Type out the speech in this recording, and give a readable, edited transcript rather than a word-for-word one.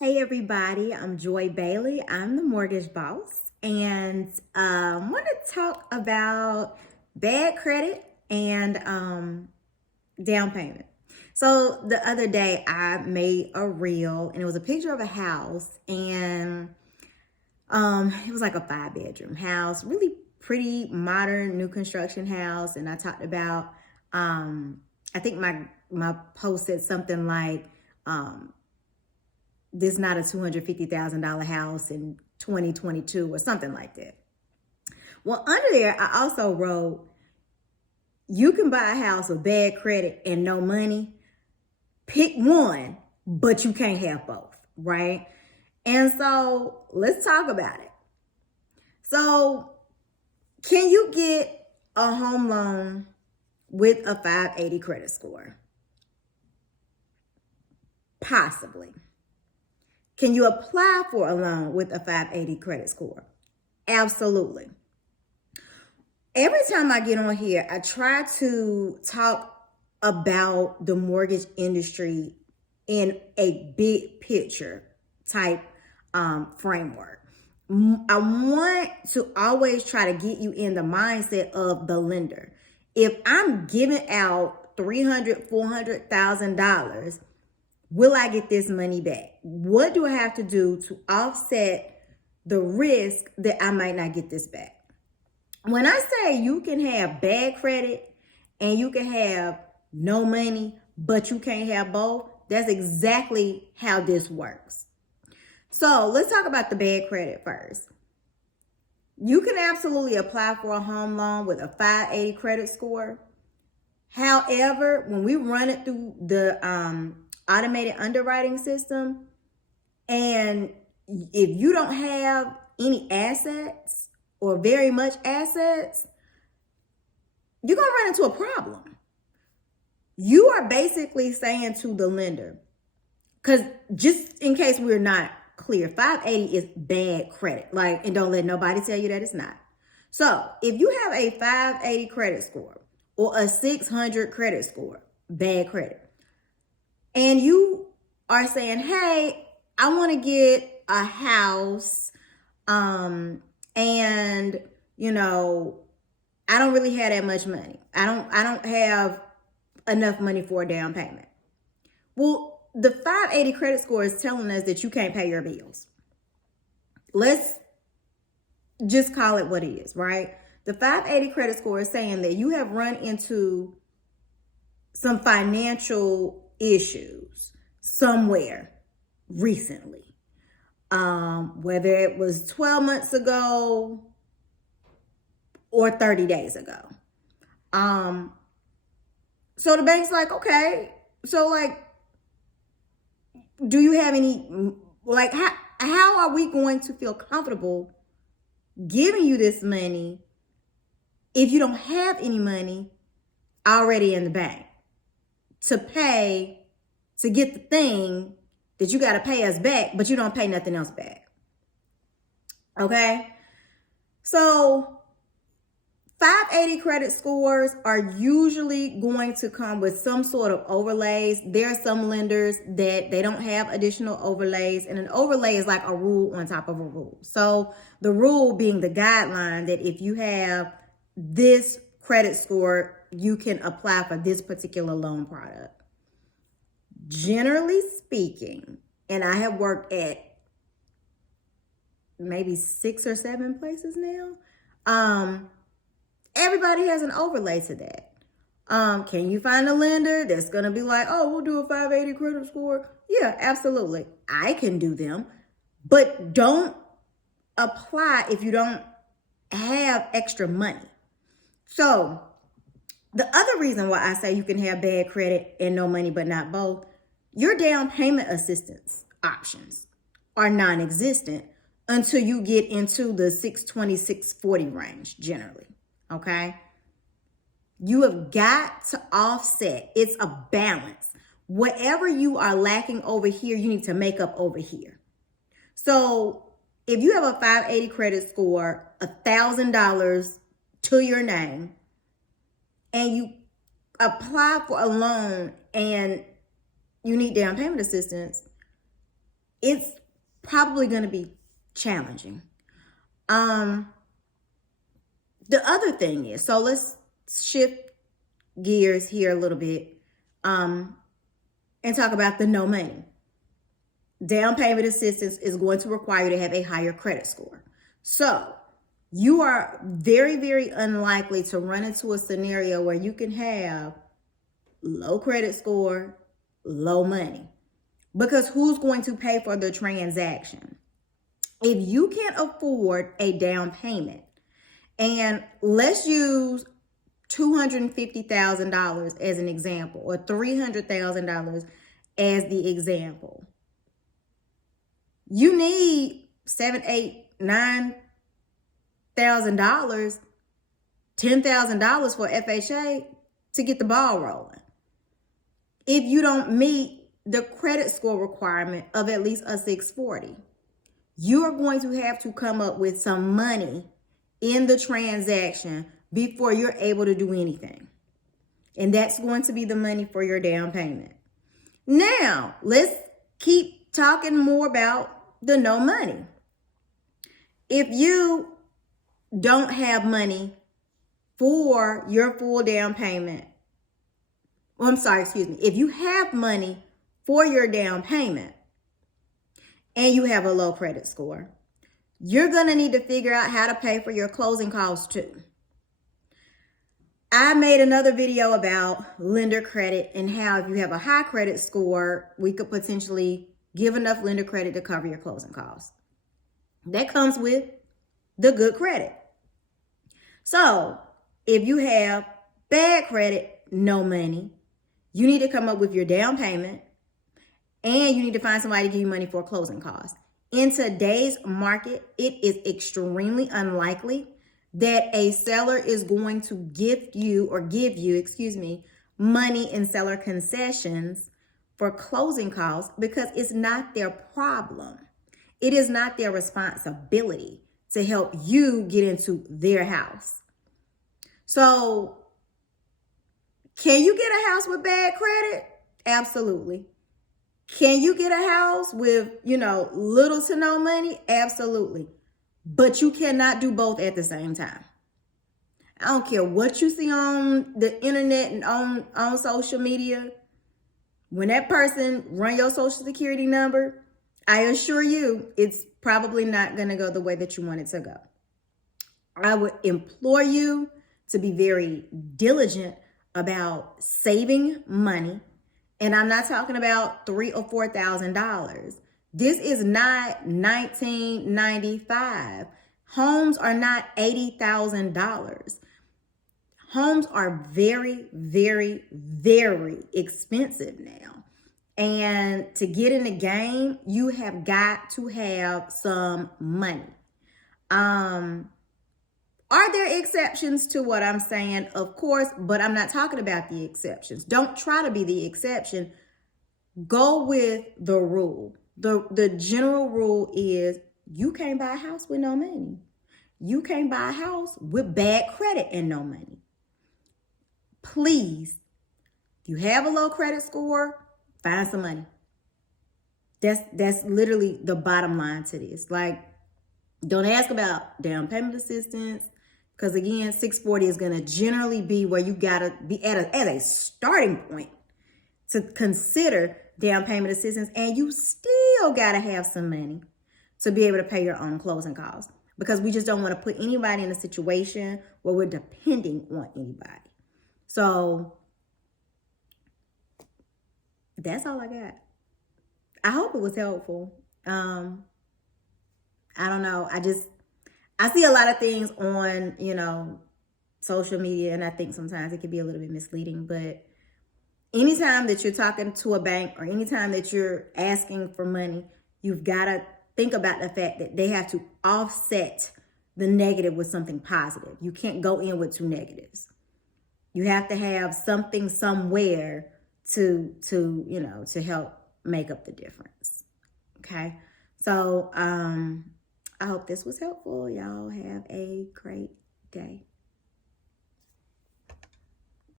Hey everybody, I'm Joy Bailey. I'm the mortgage boss and want to talk about bad credit and down payment. So the other day I made a reel and it was a picture of a house and it was like a 5-bedroom house, really pretty modern new construction house. And I talked about I think my post said something like this not a $250,000 house in 2022 or something like that. Well, under there, I also wrote, you can buy a house with bad credit and no money. Pick one, but you can't have both, right? And so let's talk about it. So can you get a home loan with a 580 credit score? Possibly. Can you apply for a loan with a 580 credit score? Absolutely. Every time I get on here, I try to talk about the mortgage industry in a big picture type framework. I want to always try to get you in the mindset of the lender. If I'm giving out $300,000, $400,000, will I get this money back? What do I have to do to offset the risk that I might not get this back? When I say you can have bad credit and you can have no money, but you can't have both, that's exactly how this works. So let's talk about the bad credit first. You can absolutely apply for a home loan with a 580 credit score. However, when we run it through the automated underwriting system, and if you don't have any assets or very much assets, you're going to run into a problem. You are basically saying to the lender, because just in case we're not clear, 580 is bad credit. And don't let nobody tell you that it's not. So if you have a 580 credit score or a 600 credit score, bad credit, and you are saying, hey, I want to get a house, and I don't really have that much money. I don't have enough money for a down payment. Well, the 580 credit score is telling us that you can't pay your bills. Let's just call it what it is, right? The 580 credit score is saying that you have run into some financial issues somewhere recently, whether it was 12 months ago or 30 days ago. So the bank's like, okay, so do you have any, how are we going to feel comfortable giving you this money if you don't have any money already in the bank to pay to get the thing that you got to pay us back, but you don't pay nothing else back? Okay. So 580 credit scores are usually going to come with some sort of overlays. There are some lenders that they don't have additional overlays, and an overlay is like a rule on top of a rule. So the rule being the guideline that if you have this credit score, you can apply for this particular loan product. Generally speaking, and I have worked at maybe 6 or 7 places now, everybody has an overlay to that. Can you find a lender that's going to be like, oh, we'll do a 580 credit score? Yeah, absolutely. I can do them, but don't apply if you don't have extra money. So the other reason why I say you can have bad credit and no money, but not both, your down payment assistance options are non-existent until you get into the 620, 640 range generally. Okay. You have got to offset. It's a balance. Whatever you are lacking over here, you need to make up over here. So if you have a 580 credit score, $1,000 to your name, and you apply for a loan and you need down payment assistance, it's probably going to be challenging. The other thing is, so let's shift gears here a little bit and talk about the no money. Down payment assistance is going to require you to have a higher credit score. So you are very, very unlikely to run into a scenario where you can have low credit score, low money. Because who's going to pay for the transaction? If you can't afford a down payment, and let's use $250,000 as an example, or $300,000 as the example. You need $7,000, $8,000, $9,000, $10,000 for FHA to get the ball rolling. If you don't meet the credit score requirement of at least a 640, you are going to have to come up with some money in the transaction before you're able to do anything. And that's going to be the money for your down payment. Now, let's keep talking more about the no money. If you don't have money for your full down payment, if you have money for your down payment and you have a low credit score, you're going to need to figure out how to pay for your closing costs too. I made another video about lender credit and how if you have a high credit score, we could potentially give enough lender credit to cover your closing costs. That comes with the good credit. So if you have bad credit, no money, you need to come up with your down payment and you need to find somebody to give you money for closing costs. In today's market, it is extremely unlikely that a seller is going to give you money in seller concessions for closing costs because it's not their problem. It is not their responsibility to help you get into their house. So, can you get a house with bad credit? Absolutely. Can you get a house with, little to no money? Absolutely. But you cannot do both at the same time. I don't care what you see on the internet and on social media. When that person run your social security number, I assure you, it's probably not going to go the way that you want it to go. I would implore you to be very diligent about saving money. And I'm not talking about $3,000 or $4,000. This is not 1995. Homes are not $80,000. Homes are very, very, very expensive now. And to get in the game, you have got to have some money. Are there exceptions to what I'm saying? Of course, but I'm not talking about the exceptions. Don't try to be the exception. Go with the rule. The general rule is you can't buy a house with no money. You can't buy a house with bad credit and no money. Please, if you have a low credit score, find some money. That's literally the bottom line to this. Like, don't ask about down payment assistance, because again, 640 is going to generally be where you got to be at a starting point to consider down payment assistance, and you still got to have some money to be able to pay your own closing costs, because we just don't want to put anybody in a situation where we're depending on anybody. So that's all I got. I hope it was helpful. I don't know. I see a lot of things on, social media, and I think sometimes it can be a little bit misleading, but anytime that you're talking to a bank or anytime that you're asking for money, you've got to think about the fact that they have to offset the negative with something positive. You can't go in with two negatives. You have to have something somewhere to help make up the difference. Okay. So, I hope this was helpful. Y'all have a great day.